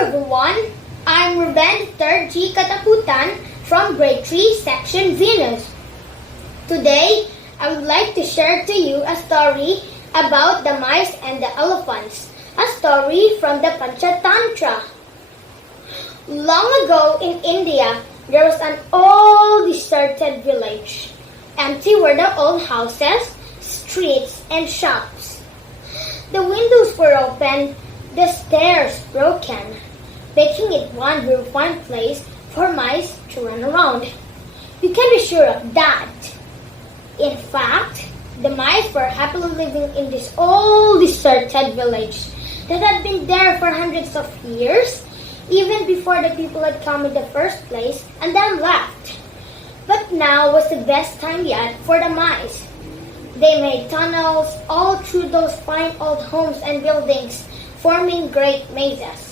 everyone, I'm Ruben 3rd G Kataputan from Grade 3 Section Venus. Today, I would like to share to you a story about the mice and the elephants, a story from the Panchatantra. Long ago in India, there was an old deserted village. Empty were the old houses, streets, and shops. The windows were open, the stairs broken, making it one fine place for mice to run around. You can be sure of that. In fact, the mice were happily living in this old deserted village that had been there for hundreds of years, even before the people had come in the first place and then left. But now was the best time yet for the mice. They made tunnels all through those fine old homes and buildings, forming great mazes.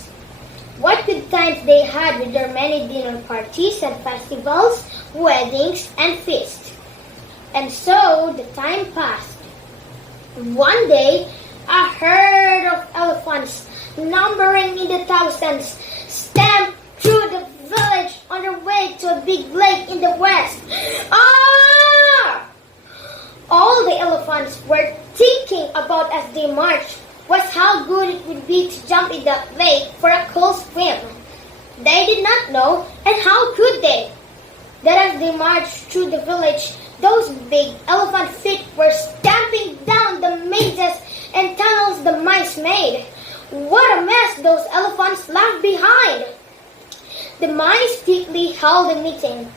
What good times they had with their many dinner parties and festivals, weddings, and feasts. And so the time passed. One day, a herd of elephants, numbering in the thousands, stamped through the village on their way to a big lake in the west. Ah! All the elephants were thinking about as they marched was how good it would be to jump in that lake for a cold swim. They did not know, and how could they, that as they marched through the village, those big elephant feet were stamping down the mazes and tunnels the mice made. What a mess those elephants left behind! The mice quickly held a meeting.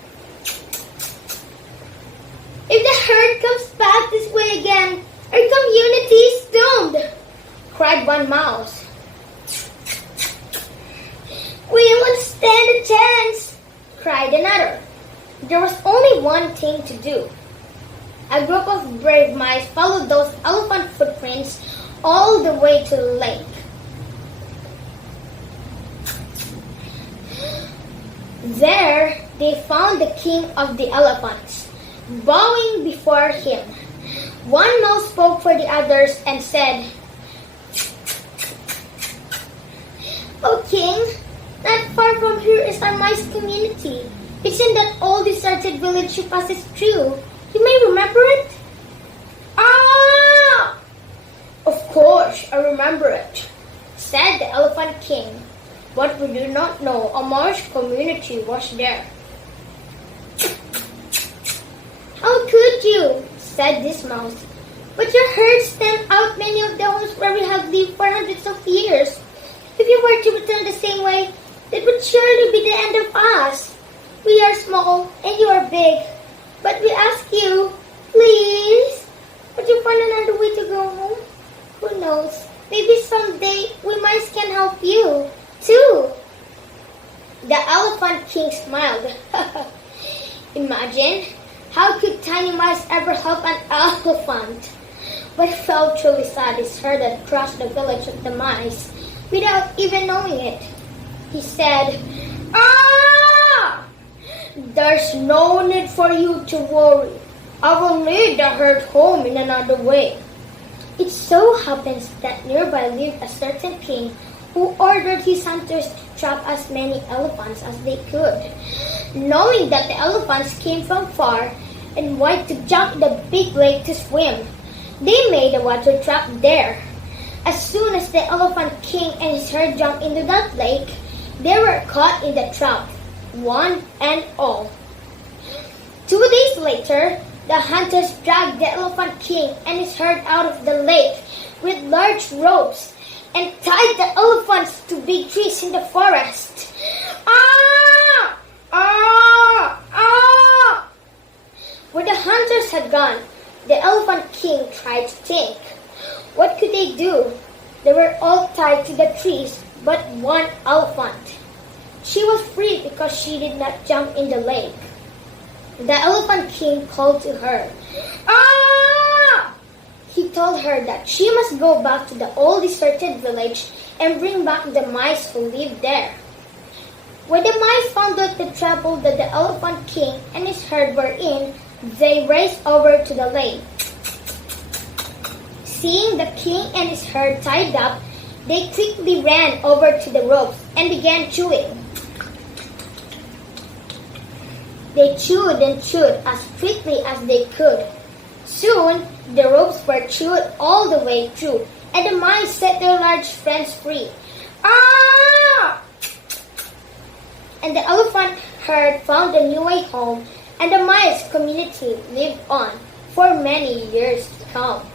If the herd comes back this way again, our community is doomed, cried one mouse. We won't stand a chance, cried another. There was only one thing to do. A group of brave mice followed those elephant footprints all the way to the lake. There, they found the king of the elephants, bowing before him. One mouse spoke for the others and said, "O king, not far from here is our mice community. It's in that old deserted village you passes through. You may remember it?" "Ah! Of course, I remember it," said the elephant king. "But we do not know a mice community was there." "How could you?" said this mouse. "But your herd stamped out many of the homes where we have lived for hundreds of years. If you were to return the same way, that would surely be the end of us. We are small and you are big. But we ask you, please, would you find another way to go home? Who knows, maybe someday we mice can help you, too." The elephant king smiled. Imagine, how could tiny mice ever help an elephant? But it felt truly sad his herd had crossed the village of the mice without even knowing it. He said, "Ah! There's no need for you to worry. I will lead the herd home in another way." It so happens that nearby lived a certain king who ordered his hunters to trap as many elephants as they could. Knowing that the elephants came from far and wanted to jump in the big lake to swim, they made a water trap there. As soon as the elephant king and his herd jumped into that lake, they were caught in the trap, one and all. 2 days later, the hunters dragged the elephant king and his herd out of the lake with large ropes and tied the elephants to big trees in the forest. Ah! Ah! Ah! When the hunters had gone, the elephant king tried to think. What could they do? They were all tied to the trees but one elephant. She was free because she did not jump in the lake. The elephant king called to her. "Ah!" He told her that she must go back to the old deserted village and bring back the mice who lived there. When the mice found out the trouble that the elephant king and his herd were in, they raced over to the lake. Seeing the king and his herd tied up, They quickly ran over to the ropes and began chewing. They chewed and chewed as quickly as they could. Soon, the ropes were chewed all the way through, and the mice set their large friends free. Ah! And the elephant herd found a new way home, and the mice community lived on for many years to come.